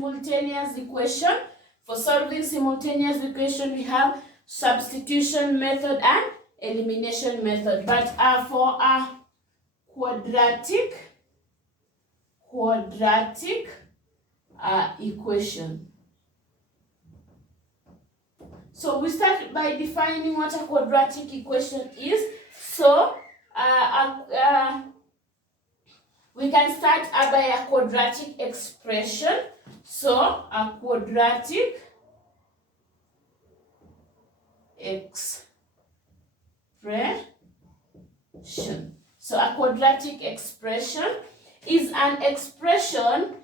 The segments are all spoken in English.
Simultaneous equation. For solving simultaneous equation, we have substitution method and elimination method. But for a quadratic equation. So we start by defining what a quadratic equation is. So we can start by a quadratic expression. So a quadratic expression. So a quadratic expression is an expression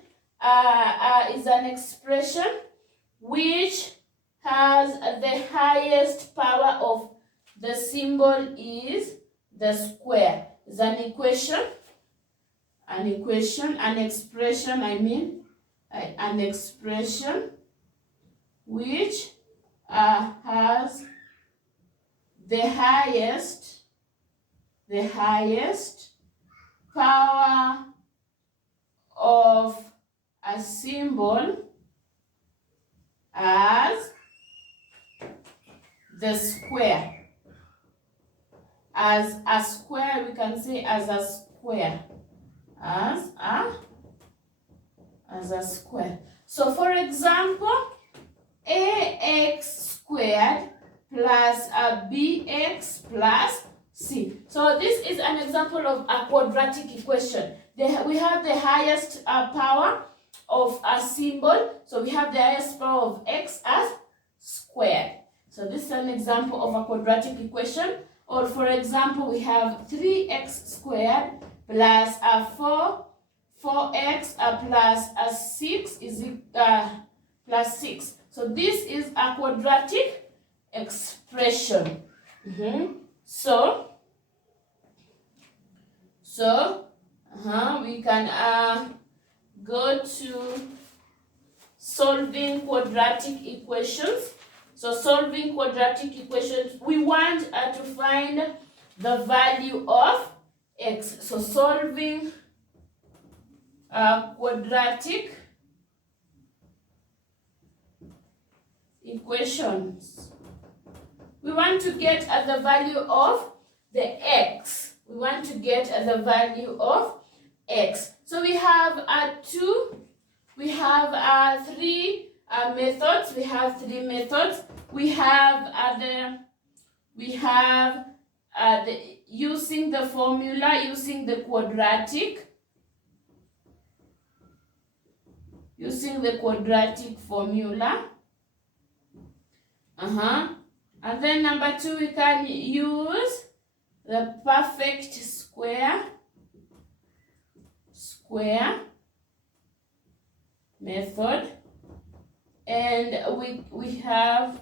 which has the highest power of the symbol is the square. Is an expression, an expression which has the highest power of a symbol as the square. As a square, we can say as a square. As a square. So for example, ax squared plus bx plus c. So this is an example of a quadratic equation. We have the highest power of a symbol. So we have the highest power of x as squared. So this is an example of a quadratic equation. Or for example, we have 3x squared plus 4x plus 6 is plus 6. So this is a quadratic expression. So we can go to solving quadratic equations. So solving quadratic equations, we want to find the value of x. So solving quadratic equations, we want to get the value of the x. We want to get the value of x. So we have three methods. We have three methods. We have using the formula, using the quadratic formula. And then number 2, we can use the perfect square method. And we have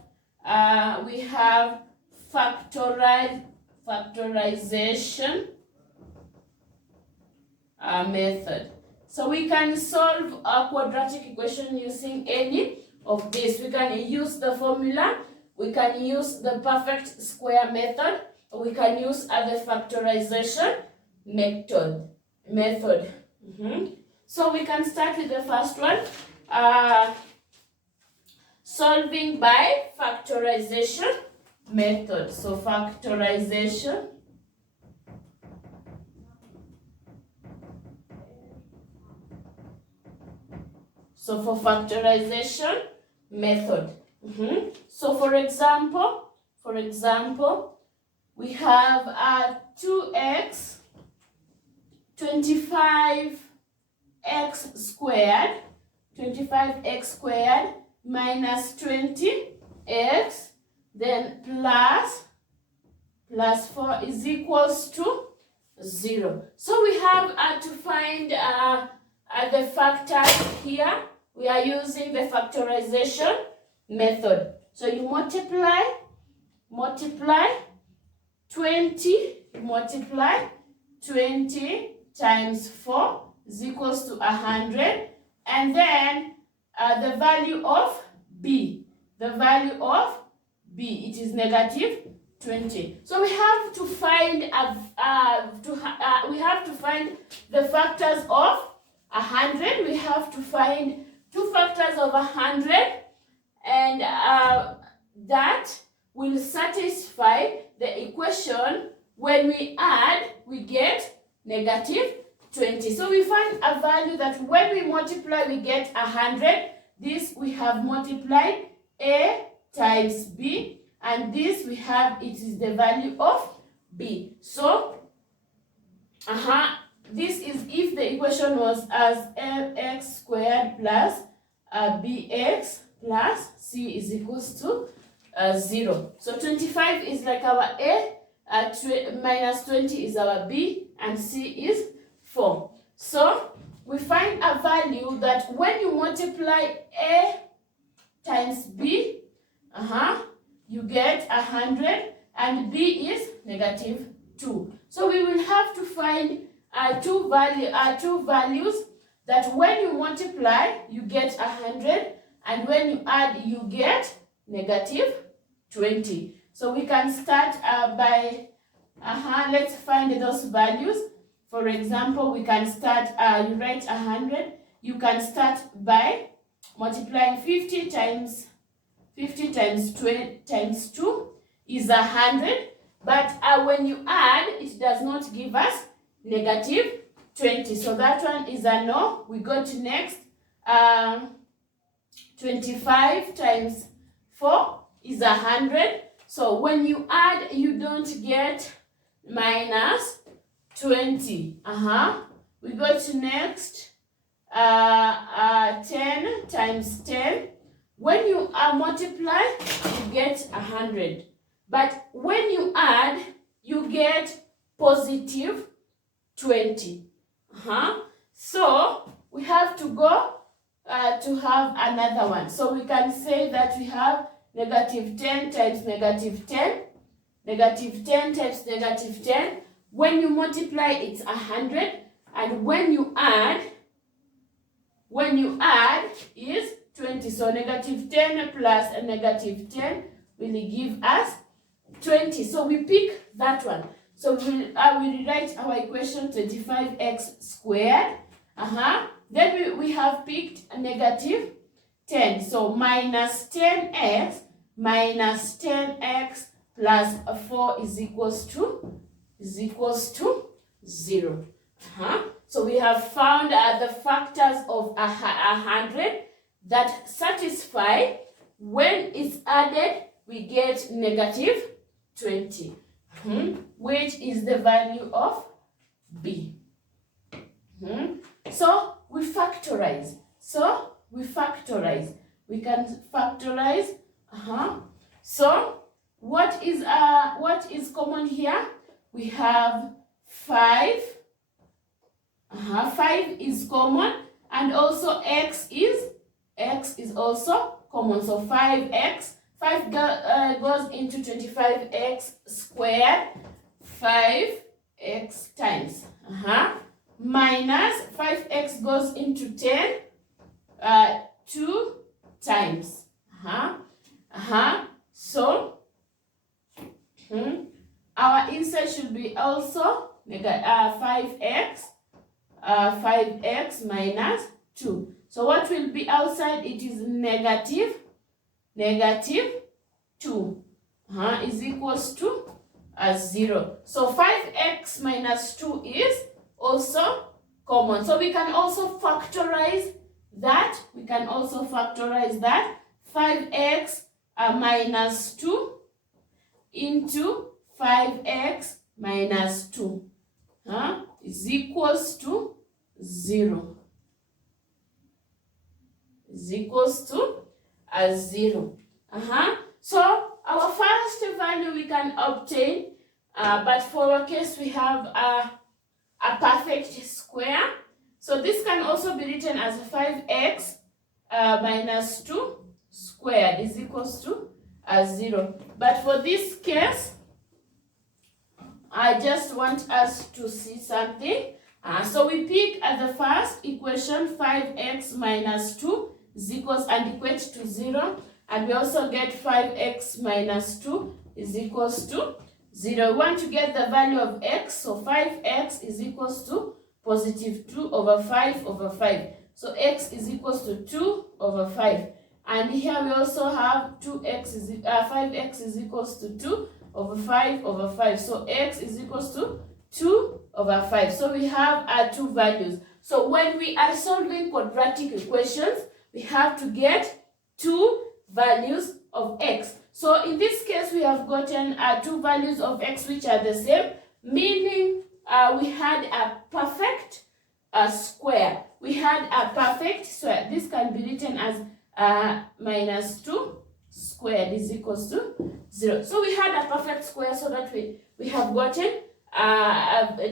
factorization method. So we can solve a quadratic equation using any of this. We can use the formula, we can use the perfect square method, or we can use the factorization method. So we can start with the first one. Solving by factorization method. So factorization. So for factorization method. So for example, we have 2x 25x squared minus 20x, then plus 4 is equals to 0. So we have to find the factors here. We are using the factorization method. So you multiply 20 times 4 is equals to 100, and then the value of b. It is negative 20. So we have to find the factors of 100. We have to find 2 factors of 100, and that will satisfy the equation. When we add, we get negative 20. So we find a value that when we multiply, we get 100. This we have multiplied A times B, and this we have, it is the value of B. So this is if the equation was as x squared plus bx plus c is equals to 0. So 25 is like our A, minus 20 is our B, and C is 4. So we find a value that when you multiply A times B, you get 100, and B is negative 2. So we will have to find two values that when you multiply, you get 100, and when you add, you get negative 20. So we can start by, let's find those values. For example, we can start, you write 100, you can start by multiplying 50 times 20 times 2 is 100, but when you add, it does not give us negative 20. So that one is a no. We go to next. 25 times 4 is 100. So when you add, you don't get minus 20. We go to next. 10 times 10. When you multiply, you get 100. But when you add, you get positive 20. So we have to go to have another one. So we can say that we have negative 10 times negative 10. Negative 10 times negative 10. When you multiply, it's 100. And when you add is 20. So negative 10 plus a negative 10 will give us 20. So we pick that one. So we rewrite our equation 25x squared. Then we have picked a negative 10. So minus 10x plus 4 is equals to 0. So we have found the factors of 100 that satisfy when it's added, we get negative 20, which is the value of B. So we factorize. We can factorize. So what is common here? We have 5. 5 is common, and also x is also common. So 5x, 5 goes into 25x squared, 5x times. Minus 5x goes into 10, 2 times. So our answer should be also 5x minus 2. So what will be outside? It is negative 2 is equals to 0. So 5x minus 2 is also common. So we can also factorize that. 5x minus 2 into 5x minus 2 is equals to 0. So our first value we can obtain, but for our case we have a perfect square. So this can also be written as 5x minus 2 squared is equals to 0. But for this case, I just want us to see something. So we pick the first equation, 5x minus 2 is equals and equates to 0. And we also get 5x minus 2 is equals to 0. We want to get the value of x. So 5x is equals to positive 2 over 5 over 5. So x is equals to 2 over 5. And here we also have 5x is equals to 2 over 5 over 5. So x is equals to 2 over 5. So we have our two values. So when we are solving quadratic equations, we have to get two values of x. So in this case, we have gotten two values of x which are the same, meaning we had a perfect square. We had a perfect square. This can be written as minus 2 squared is equals to 0. So we had a perfect square, so that we have gotten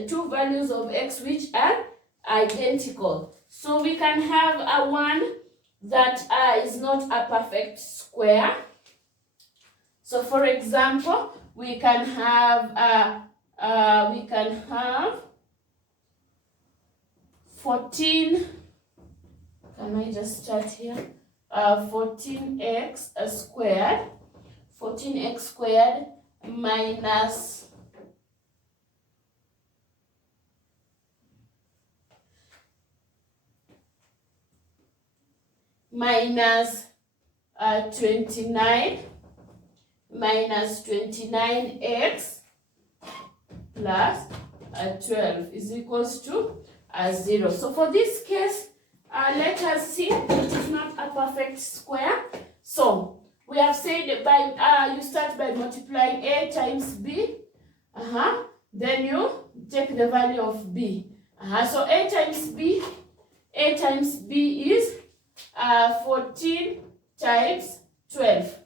two values of x which are identical. So we can have a one that is not a perfect square. So for example, we can have 14. Can I just start here? 14x squared. 14x squared minus 29 minus 29x plus 12 is equals to 0. So for this case, let us see it is not a perfect square. So we have said you start by multiplying a times b. Then you take the value of b. So a times b is 14 times 12.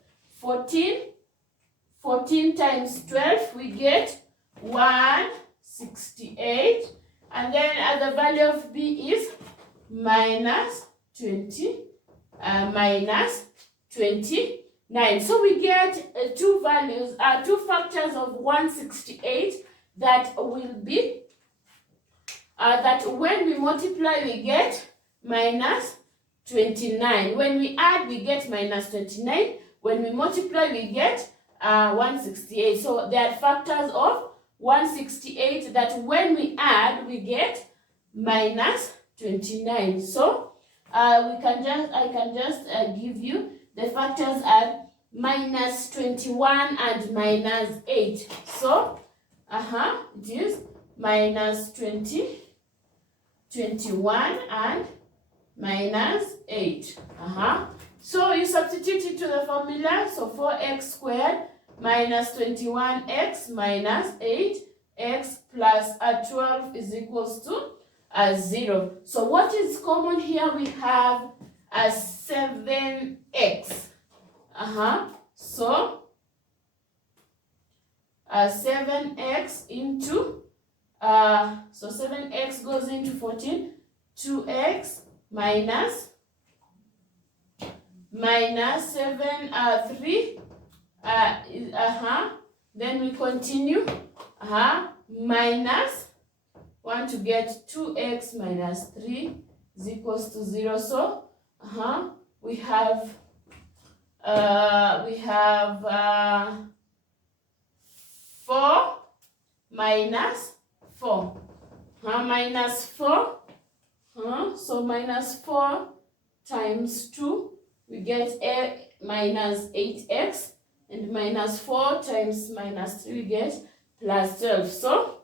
14 times 12, we get 168. And then the value of b is minus 29. So we get two values, two factors of 168 that will be, that when we multiply, we get minus 29. When we add, we get minus 29. When we multiply, we get 168. So there are factors of 168 that when we add, we get minus 29. So I can just give you the factors are minus 21 and minus 8. So it is minus 21 and minus 8. So you substitute it to the formula. So 4x squared minus 21x minus 8x plus 12 is equals to 0. So what is common here? We have 7x. So 7x into so 7x goes into 14. 2x minus 7 3 then we continue minus want to get 2x minus 3 is equals to 0. So we have 4 minus 4 minus 4 so minus 4 times 2 we get a minus 8x, and minus 4 times minus 3 we get plus 12. So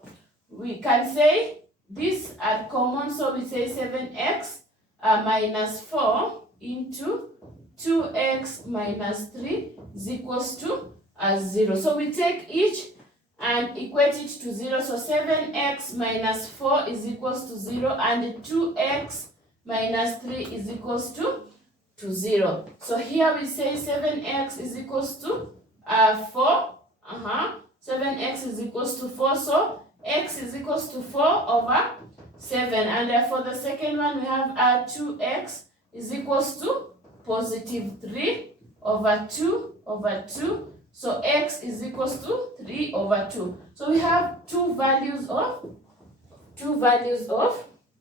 we can say these are common, so we say 7x minus 4 into 2x minus 3 is equals to 0. So we take each and equate it to 0. So 7x minus 4 is equals to 0, and 2x minus 3 is equals to 0. So here we say 7x is equals to 4. 7x is equals to 4. So x is equals to 4 over 7. And for the second one, we have 2x is equals to positive 3 over 2 over 2. So x is equals to 3 over 2. So we have two values of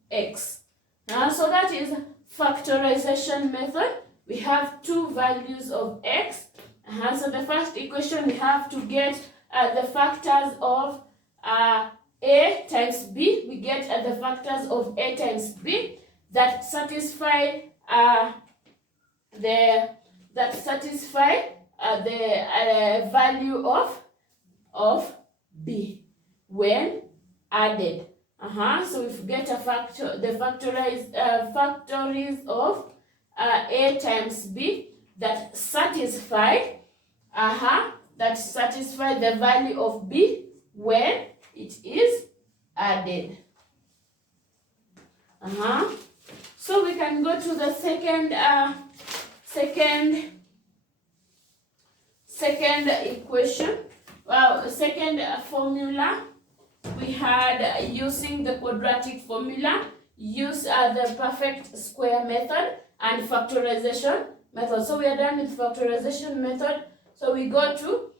x. So that is factorization method. We have two values of x. So the first equation, we have to get the factors of a times b. We get the factors of a times b. that satisfy the value of b when added. So if you get a factor, the factories of a times b that satisfy the value of b when it is added. So we can go to the second equation. Second formula. We had using the quadratic formula, use the perfect square method and factorization method. So we are done with factorization method. So we go to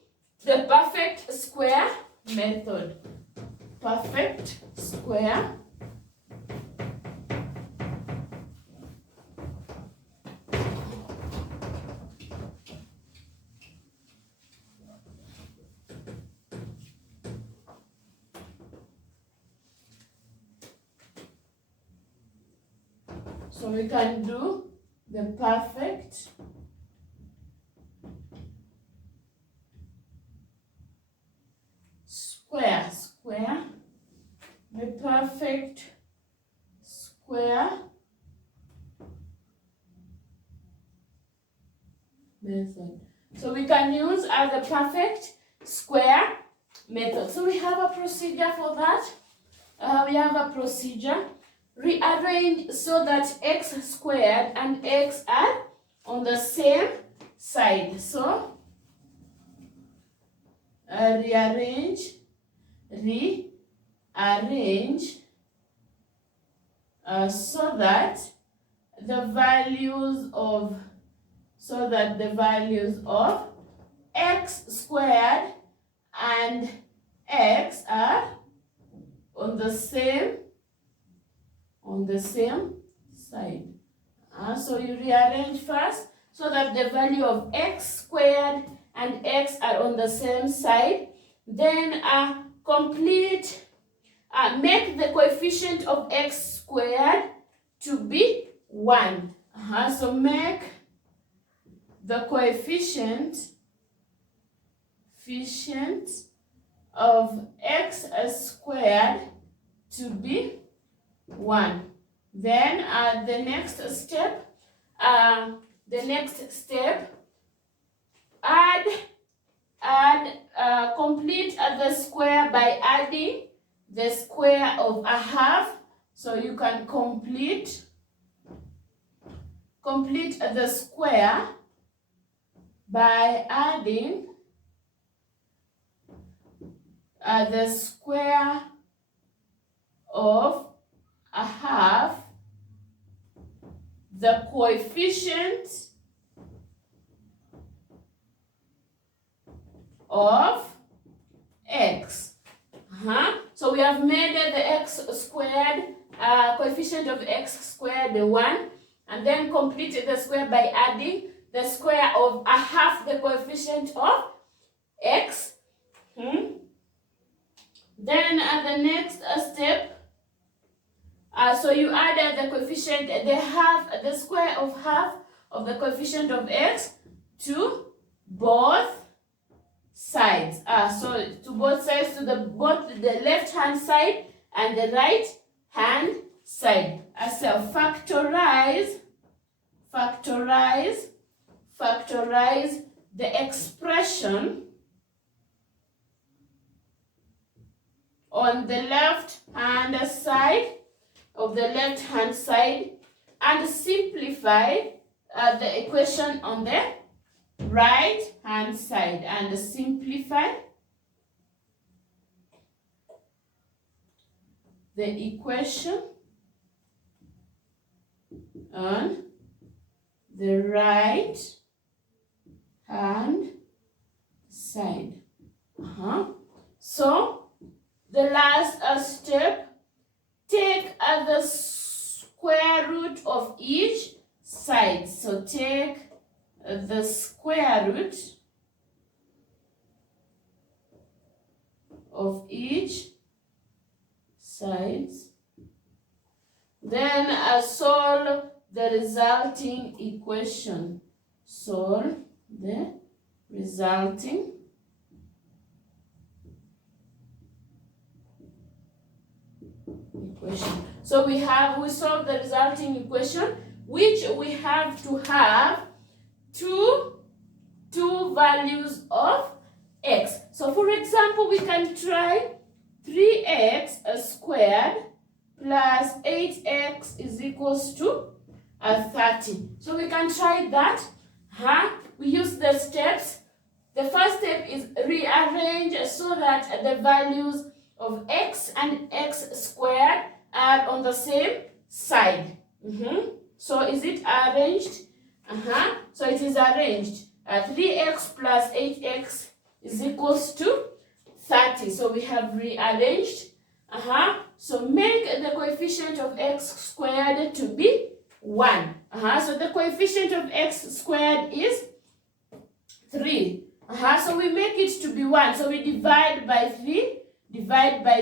the perfect square method. Perfect square. So we can do the perfect square, the perfect square method. So we can use the perfect square method. So we have a procedure for that. Rearrange so that x squared and x are on the same side. So rearrange so that the values of x squared and x are on the same side. So you rearrange first so that the value of x squared and x are on the same side. Then make the coefficient of x squared to be 1. So make the coefficient of x squared to be 1. Then the next step, complete the square by adding the square of a half. So you can complete the square by adding the square of a half, the coefficient of x. So we have made the x squared, coefficient of x squared 1, and then completed the square by adding the square of a half, the coefficient of x. Then the next step, so you add the coefficient, the square of half of the coefficient of x to both sides. So to both sides, to both the left hand side and the right hand side. So factorize the expression on the left hand side of the left hand side and simplify the equation on the right hand side, and simplify the equation on the right hand side. So the last step, take the square root of each side. So take the square root of each side Then solve the resulting equation. Solve the resulting equation. So we solve the resulting equation, which we have to have two values of x. So for example, we can try 3x squared plus 8x is equals to 30. So we can try that. We use the steps. The first step is rearrange so that the values of x and x squared are on the same side. So is it arranged? So it is arranged. 3x plus 8x is equals to 30. So we have rearranged. So make the coefficient of x squared to be 1. So the coefficient of x squared is 3. So we make it to be 1. So we divide by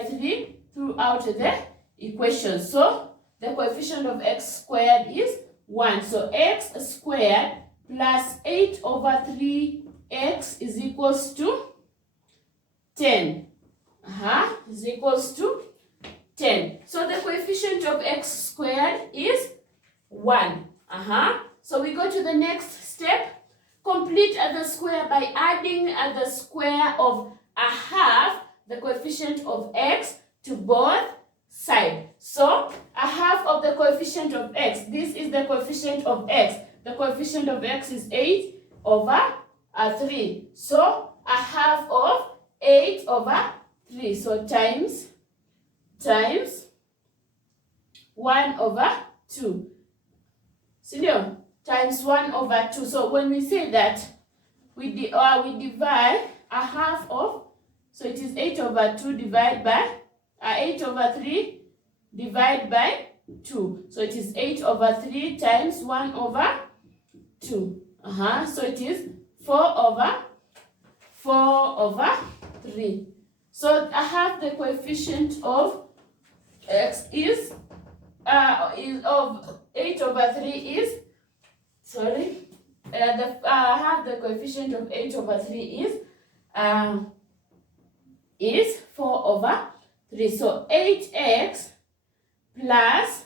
3 throughout the equation. So the coefficient of x squared is 1. So x squared plus 8 over 3x is equals to 10. Is equals to 10. So the coefficient of x squared is 1. So we go to the next step. Complete the square by adding the square of a half, the coefficient of x, to both sides. So a half of the coefficient of x. This is the coefficient of x. The coefficient of x is 8 over 3. So a half of 8 over 3. So times 1 over 2. Sindio? Times 1 over 2. So when we say that, we divide a half of, so it is 8 over 2 divided by 8 over 3 divided by 2. So it is 8 over 3 times 1 over 2. So it is 4 over 3. So I have the coefficient of x is of 8 over 3 is, I have the coefficient of 8 over 3 is 4 over 3. So 8x plus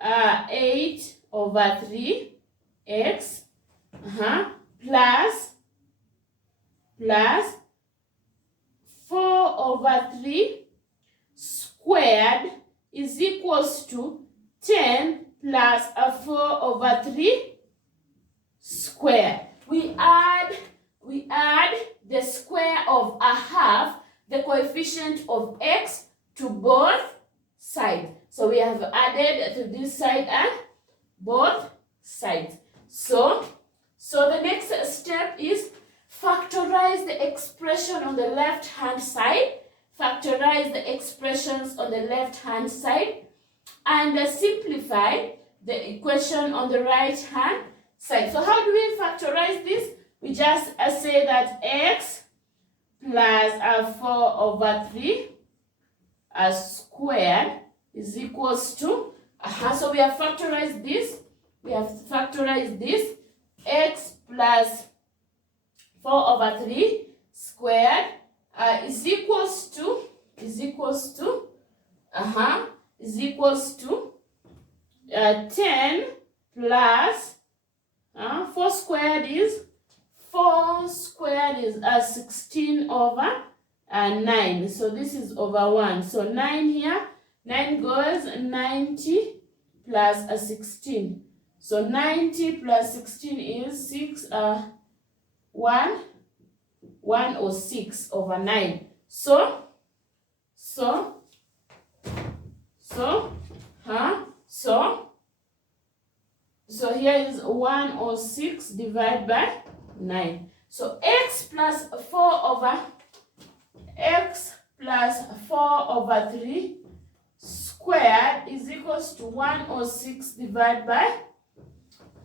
8 over 3x plus 4 over 3 squared is equals to 10 plus 4 over 3 squared. We add the square of a half, the coefficient of x, to both sides. So we have added to this side and both sides. So the next step is factorize the expression on the left hand side. Factorize the expressions on the left hand side and simplify the equation on the right hand side. So how do we factorize this? We just say that x plus 4 over 3 squared is equals to, so we have factorized this. X plus 4 over 3 squared is equals to 10 plus 4 squared is 16 over 9. So this is over 1. So 9 here, 9 goes 90 plus 16. So 90 plus 16 is 6, 1 or 6 over 9. So here is 1 or 6 divided by 9. So x plus 4 over 3 squared is equals to 1 or 6 divided by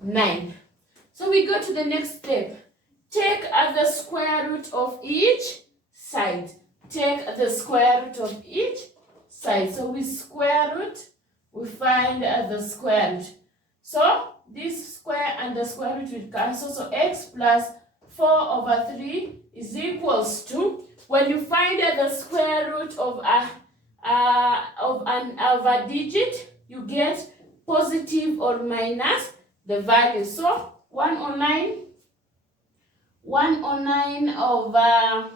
9. So we go to the next step. Take the square root of each side. Take the square root of each side. So we square root we find the square root. So this square and the square root will cancel. So x plus 4 over 3 is equals to, when you find the square root of a digit, you get positive or minus the value. So 109 over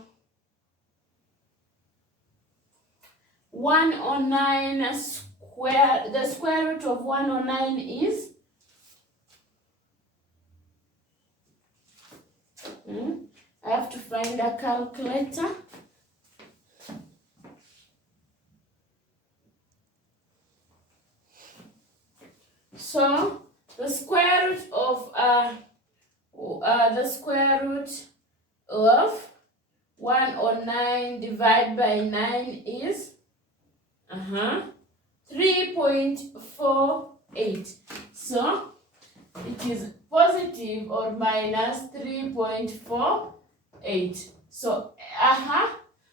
109 square, the square root of 109 is I have to find a calculator. So the square root of 109 divided by 9 is 3.48. So it is positive or minus 3.48. So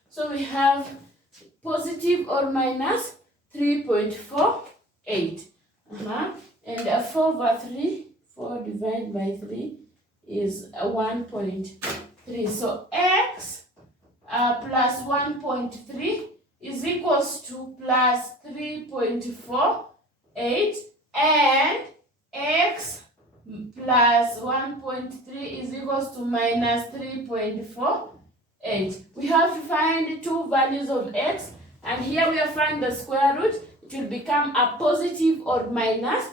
so we have positive or minus 3.48. And 4 over 3, 4 divided by 3 is 1.3. So x plus 1.3 is equals to plus 3.48, and x plus 1.3 is equals to minus 3.48. We have to find two values of x, and here we are finding the square root. It will become a positive or minus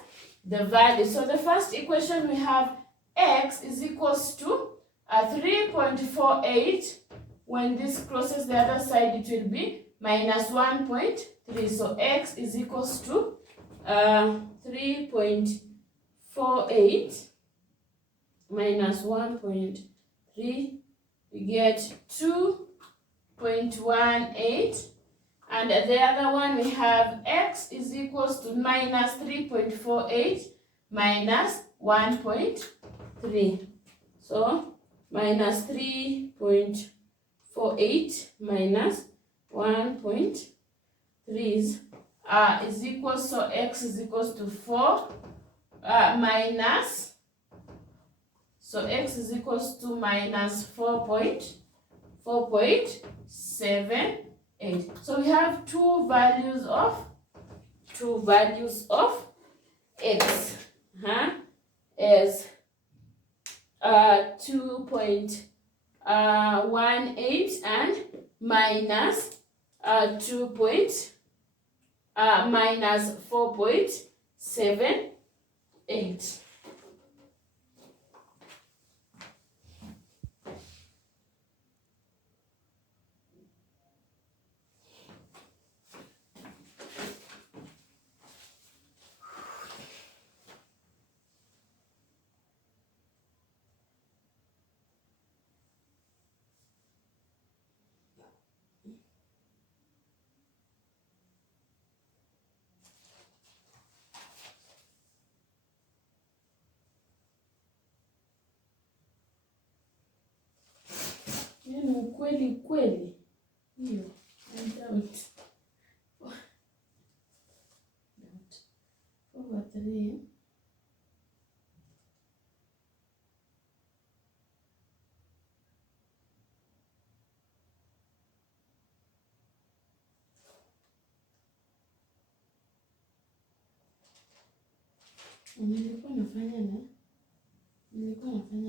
the value. So the first equation we have x is equals to 3.48. When this crosses the other side, it will be minus 1.3. So x is equals to 3.48 minus 1.3. We get 2.18. And the other one we have x is equals to minus 3.48 minus 1.3. So minus 3.48 minus 1.3 is equals, so x is equals to 4 minus, so x is equals to minus 4.78. So we have two values of x as 2.18 and minus 4.78. Kweli kweli hiyo over 3 nilikuwa nafanya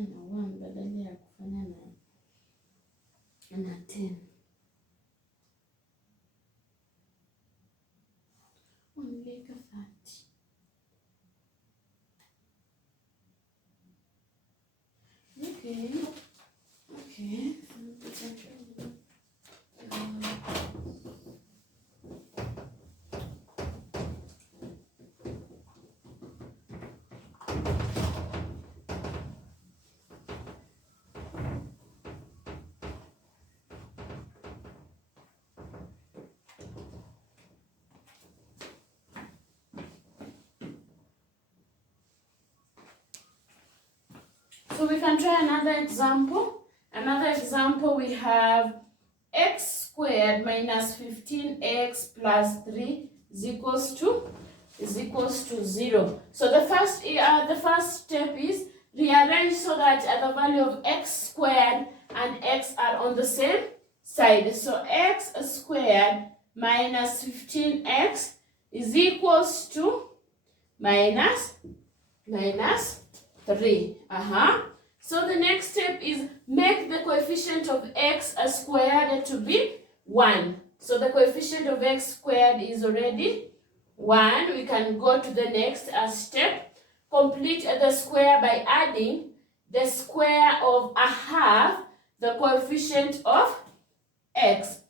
na 1 badala ya kufanya na 10. Ongeka 30. Okay. So we can try another example. Another example, we have x squared minus 15x plus 3 is equals to is equals to 0. So the first step is rearrange so that the value of x squared and x are on the same side. So x squared minus 15x is equals to minus 3. So the next step is make the coefficient of x squared to be 1. So the coefficient of x squared is already 1. We can go to the next step. Complete the square by adding the square of a half, the coefficient of x.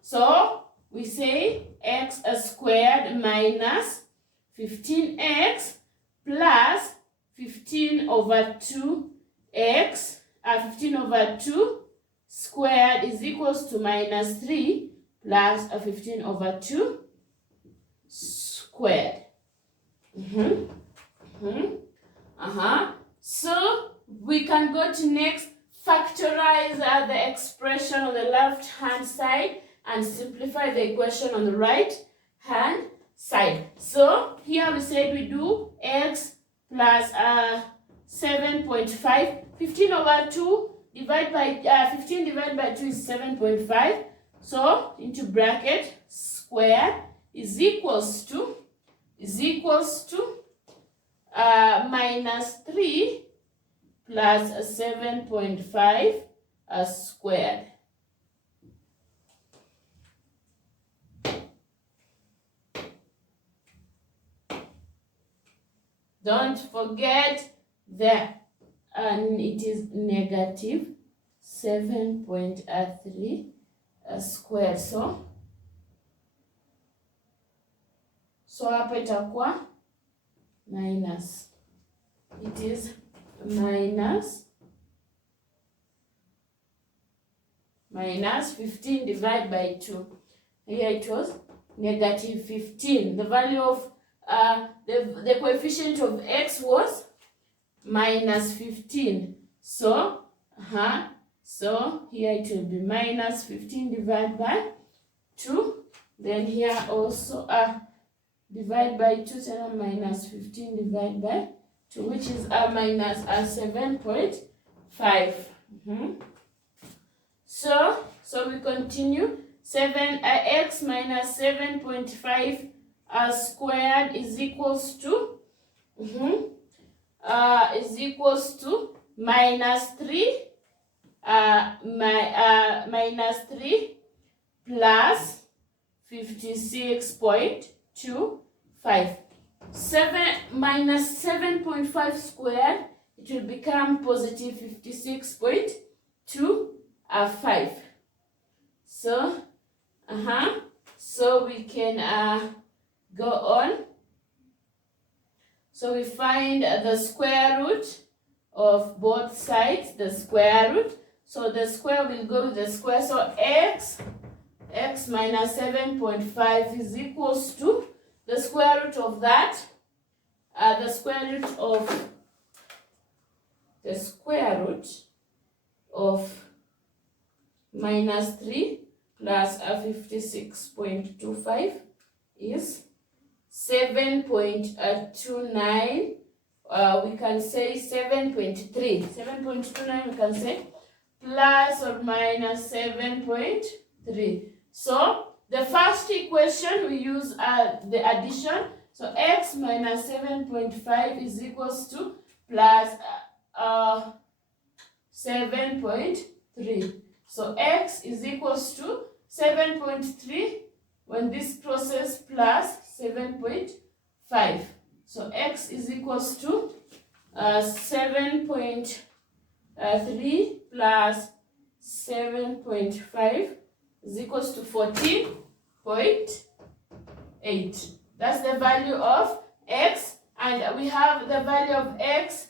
So we say x squared minus 15x plus 15 over 2x, 15 over 2 squared is equals to minus 3 plus 15 over 2 squared. So we can go to next, factorize the expression on the left hand side and simplify the equation on the right hand side. So here we said we do x plus 7.5. 15 over 2 divided by 15 divided by 2 is 7.5. So into bracket square is equals to minus 3 plus 7.5 squared. Don't forget that it is negative 7.3 squared. So hapa itakuwa minus. It is minus 15 divided by 2. Here it was negative 15. The value of the coefficient of x was minus 15. So here it will be minus 15 divided by 2. Then here also divide by 2, then minus 15 divided by 2, which is minus 7.5. So we continue. 7x minus 7.5 squared is equals to minus 3 minus 3 plus 56.25. 7 minus 7.5 squared, it will become positive 56.25. So we can go on. So we find the square root of both sides, the square root. So the square will go with the square. So x minus 7.5 is equals to the square root of that. The square root of minus 3 plus 56.25 is 7.29. We can say 7.3. 7.29 we can say plus or minus 7.3. So the first equation we use the addition. So x minus 7.5 is equals to plus 7.3. So x is equals to 7.3 when this process plus 7.5. So x is equals to 7.3 plus 7.5 is equals to 14.8. That's the value of x, and we have the value of x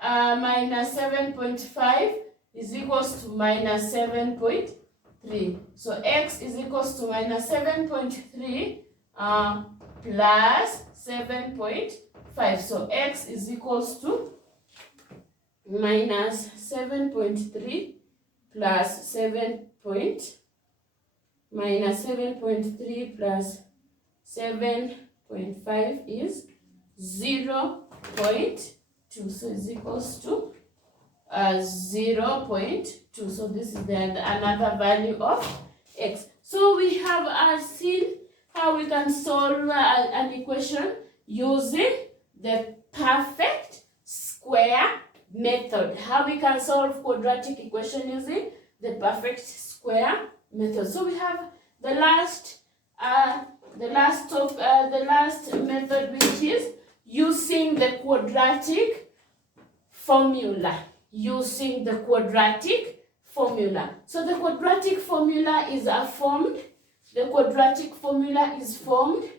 minus 7.5 is equals to minus 7.3. So x is equals to minus 7.3 plus 7.5. So x is equals to minus 7.3 plus 7.3 plus 7.5 0.5 is 0.2. So is equals to 0.2. So this is another value of x. So we have seen how we can solve an equation using the perfect square method. How we can solve quadratic equation using the perfect square method. So we have the last method, which is using the quadratic formula. Using the quadratic formula. So the quadratic formula is formed. The quadratic formula is formed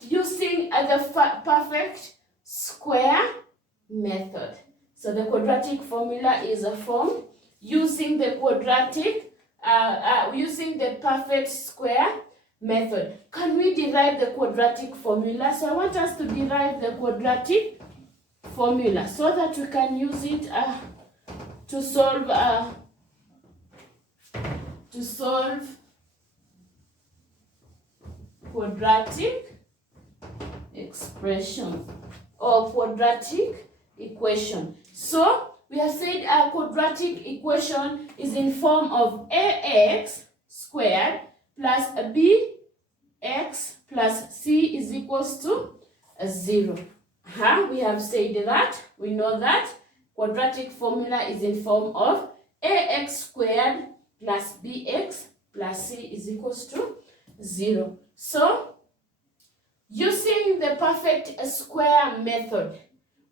using the perfect square method. So the quadratic formula is formed using the using the perfect square method. Can we derive the quadratic formula? So I want us to derive the quadratic formula so that we can use it to solve quadratic expression or quadratic equation. So we have said a quadratic equation is in form of ax squared plus bx plus c is equals to 0. We have said that. We know that quadratic formula is in form of ax squared plus bx plus c is equals to 0. So using the perfect square method,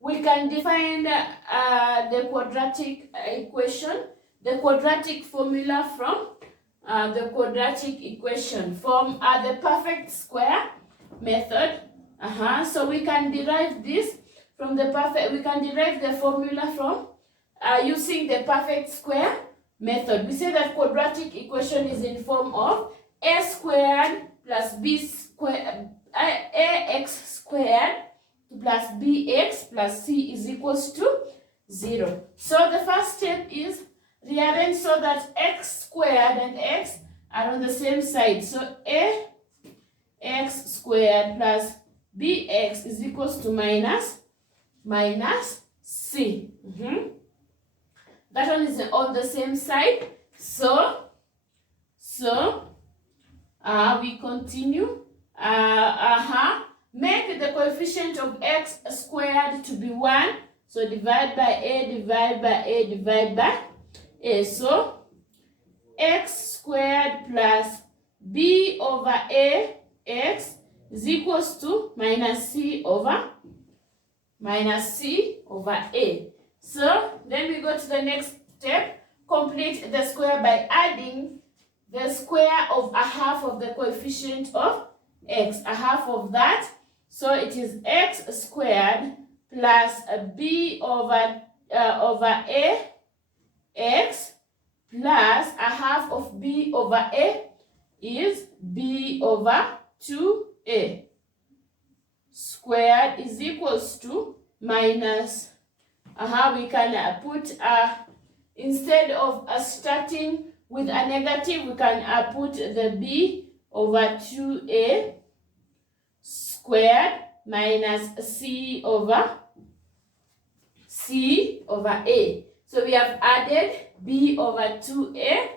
we can define the quadratic equation, the quadratic formula from the quadratic equation from the perfect square method. So we can derive this from the perfect. We can derive the formula from using the perfect square method. We say that quadratic equation is in form of a squared plus b squared, ax squared plus bx plus c is equals to 0. So the first step is rearrange so that x squared and x are on the same side. So ax squared plus bx is equals to minus c. That one is on the same side. So we continue. Make the coefficient of x squared to be 1. So divide by a, divide by a, divide by a. So x squared plus b over a x is equals to minus c over a. So then we go to the next step. Complete the square by adding the square of a half of the coefficient of x. A half of that. So it is x squared plus b over a x plus a half of b over a is b over 2a squared is equals to minus, we can put, instead of starting with a negative, we can put the b over 2a squared minus c over a. So we have added b over 2a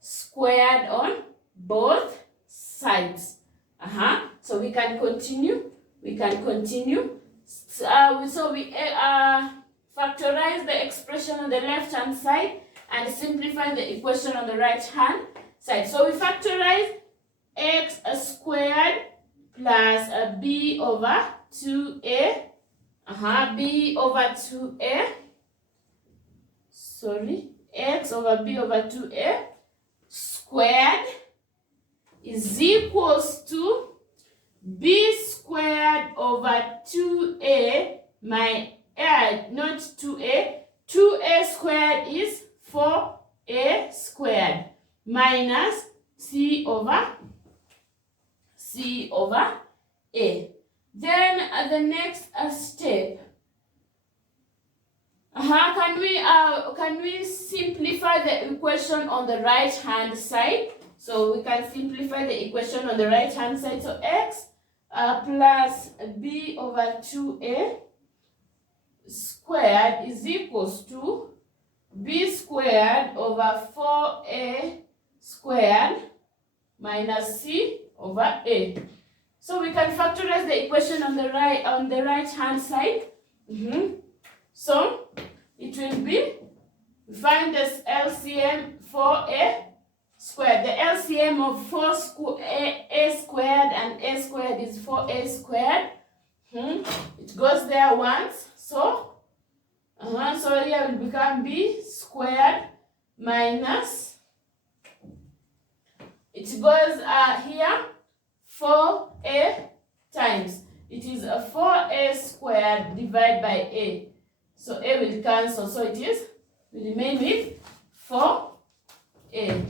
squared on both sides. So we can continue. So we factorize the expression on the left hand side and simplify the equation on the right hand side. So we factorize x squared plus b over 2a, b over 2a, x over b over 2a squared is equals to b squared over 2a, not 2a, 2a squared is 4a squared minus c over a. Then the next step, can we simplify the equation on the right hand side? So we can simplify the equation on the right hand side. So x plus b over 2a squared is equals to b squared over 4a squared minus c over a. So we can factorize the equation on the right hand side. So it will be, find this LCM 4a squared. The LCM of a squared and a squared is 4a squared. It goes there once. So so here will become b squared minus, it goes here 4a times, it is a 4a squared divided by a. So a will cancel, so it is, we remain with 4a.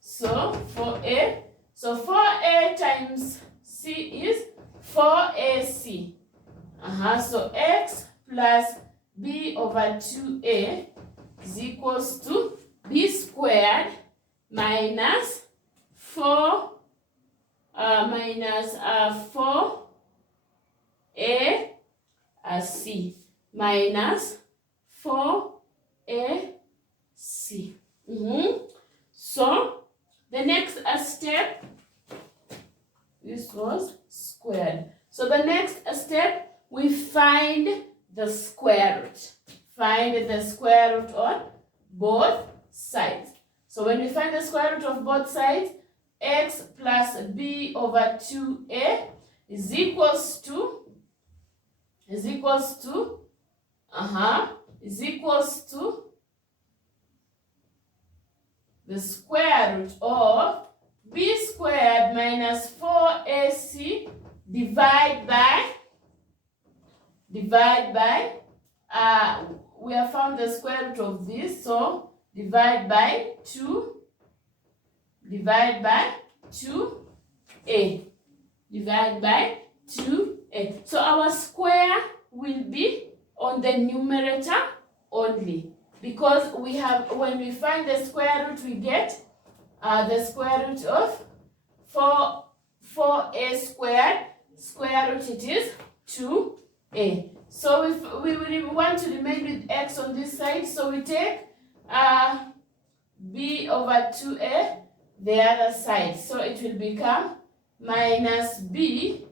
So 4a, so 4a times c is 4ac. So x plus b over 2a is equals to b squared minus 4 4a c minus 4ac. So the next step, this was squared. So the next step, we find the square root. Find the square root on both sides. So when we find the square root of both sides, x plus b over 2a is equals to the square root of b squared minus 4ac divide by we have found the square root of this, so divide by 2 divide by 2a. So our square will be on the numerator only, because we have, when we find the square root, we get the square root of 4a squared, square root it is 2a. So if we want to remain with x on this side, so we take b over 2a the other side. So it will become minus b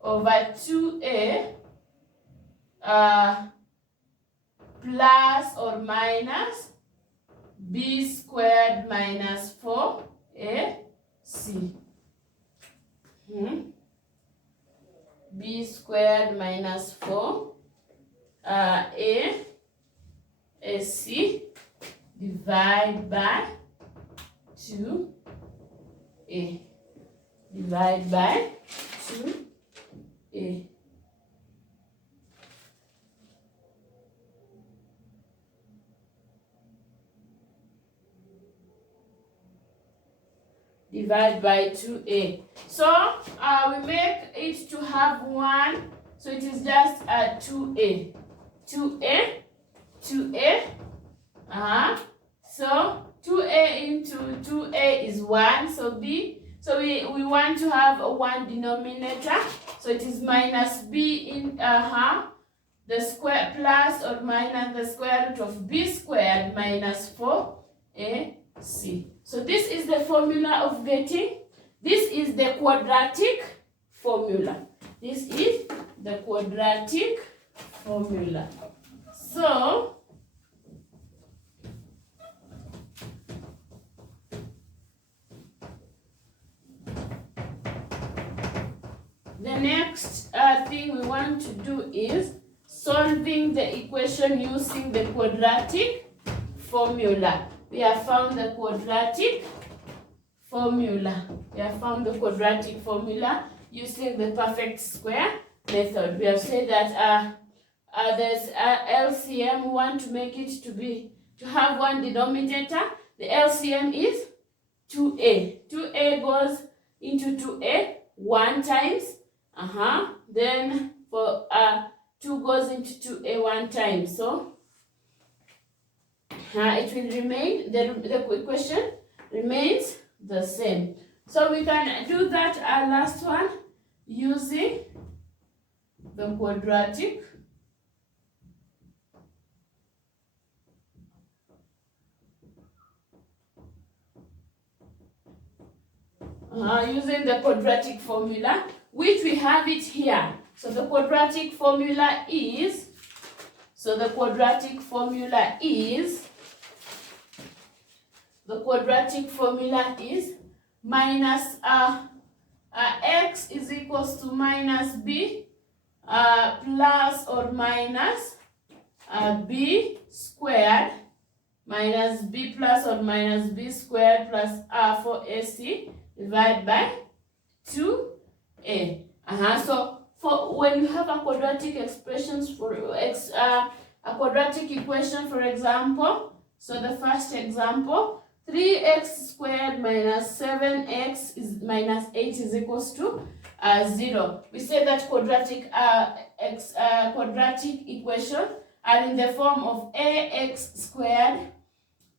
over 2a plus or minus b squared minus 4ac. B squared minus 4ac divide by 2a. Divide by 2a. Divide by 2a. So we make it to have 1. So it is just 2a. 2a. So 2a into 2a is 1. So b. So we want to have a 1 denominator. So it is minus b in the square plus or minus the square root of b squared minus 4ac. So this is the formula of getting. This is the quadratic formula. This is the quadratic formula. So the next thing we want to do is solving the equation using the quadratic formula. We have found the quadratic formula. We have found the quadratic formula using the perfect square method. We have said that there's LCM. We want to make it to have one denominator. The LCM is 2a. 2a goes into 2a 1 times. Then for 2 goes into 2a 1 time. So it will remain, the equation remains the same. So we can do that last one. using the quadratic formula, which we have it here. So the quadratic formula is, minus x is equals to minus b plus or minus b squared minus b plus or minus b squared plus r for AC divided by 2a. So for when you have a quadratic expressions for a quadratic equation, for example, so the first example, 3x squared minus 7x is minus 8 is equals to 0. We say that quadratic equation are in the form of ax squared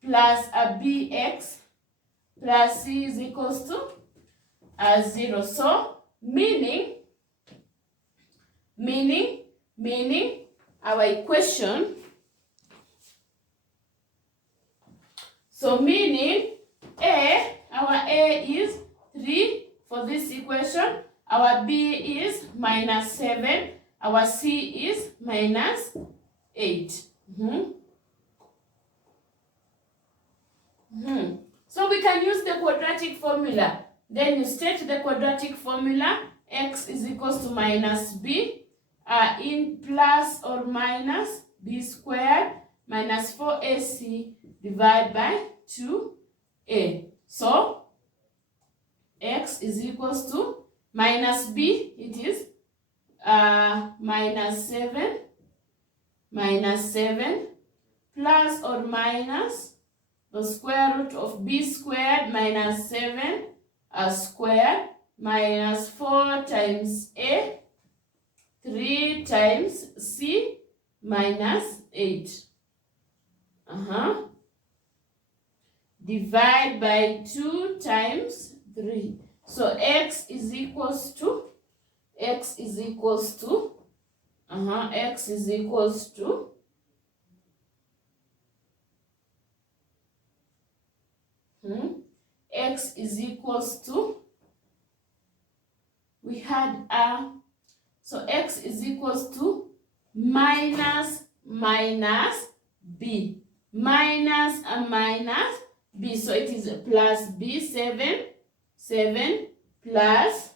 plus bx plus c is equals to 0. So meaning our equation, so meaning our a is 3 for this equation, our b is minus 7, our c is minus 8. So we can use the quadratic formula. Then you state the quadratic formula, x is equals to minus b in plus or minus b squared minus 4ac divided by 2a. So x is equals to minus b, it is minus 7 plus or minus the square root of b squared minus 7 squared minus 4 times a, 3 times c minus 8. Divide by 2 times 3. So x is equals to x is equals to minus b minus b, so it is plus b 7 plus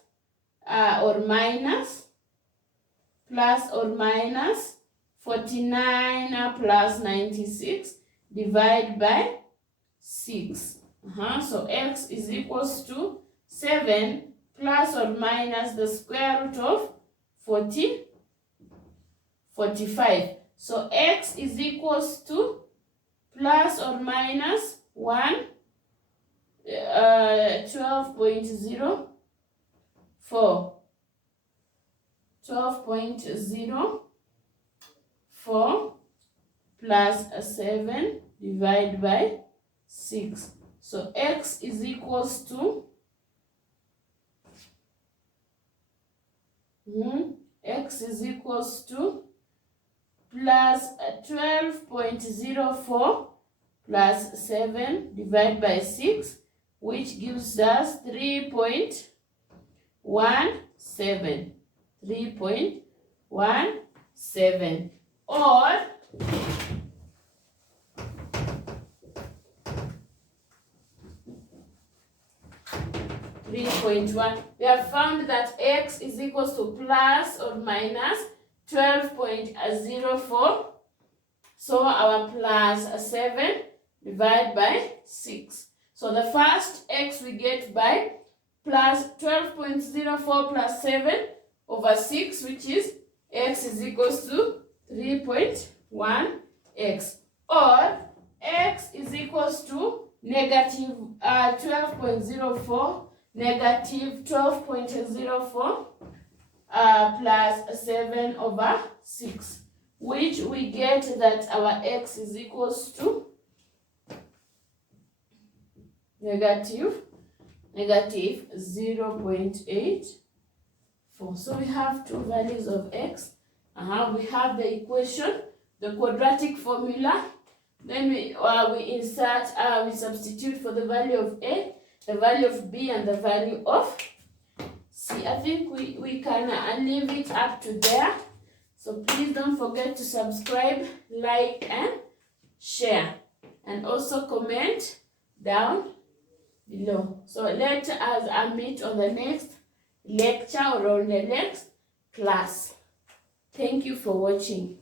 or minus 49 plus 96 divided by 6. So x is equals to 7 plus or minus the square root of 45. So x is equals to plus or minus 12.04 plus 7 divided by 6. So x is equals to plus 12.04 plus 7 divided by 6, which gives us 3.17. 3.17 or 3.1. We have found that x is equals to plus or minus 12.04. So our plus 7 divided by 6. So the first x we get by plus 12.04 plus 7 over 6, which is x is equals to 3.1x, or x is equals to negative 12.04 negative 12.04 plus 7 over 6, which we get that our x is equals to negative 0.84. 4. So we have two values of x. We have the equation, the quadratic formula. Then we insert, we substitute for the value of a, the value of b, and the value of c. I think we can leave it up to there. So please don't forget to subscribe, like, and share. And also comment down below. So let us meet on the next lecture or on the next class. Thank you for watching.